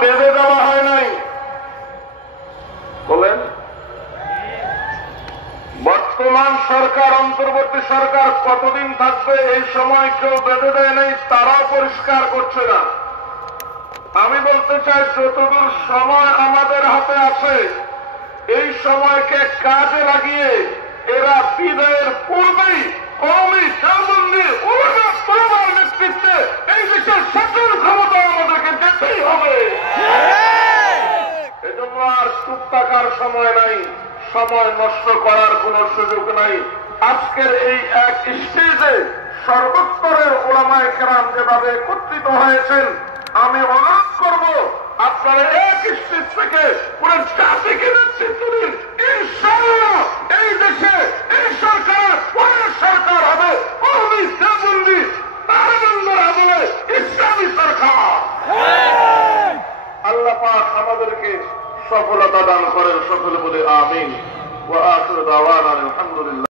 বেঁধে দেওয়া হয় নাই। বলেন, বর্তমান সরকার, অন্তর্বর্তী সরকার কতদিন থাকবে এই সময় কেউ বেঁধে দেয় নাই, তারাও পরিষ্কার করছে না। আমি বলতে চাই, যতদূর সময় আমাদের হাতে আছে এই সময়কে কাজে লাগিয়ে এরা বিদায়ের পূর্বেই কওমি দেওবন্দি উলামা তোলার নেতৃত্বে এই দেশের শাসন ক্ষমতা আমাদেরকে যেতেই হবে। এজন্য আর চুপ থাকার সময় নাই, সময় নষ্ট করার কোন সুযোগ নাই। আজকের এই এক স্টেজে সর্বস্তরের উলামায়ে কেরাম যেভাবে একত্রিত হয়েছেন, আমি অনুরোধ করব আপনারা এক স্টেজ থেকে পুরো জাতিকে নেতৃত্ব দিন। ইনশাআল্লাহ এই দেশে এই সরকারের পরের সরকার হবে কওমি দেওবন্দি তালেবানদের আমলে ইসলামী সরকার। আল্লাহ পাক আমাদেরকে সফলতা দান করেন, সকলে বলে আমিন। ওয়া আখিরু দাওয়ানা আলহামদুলিল্লাহ।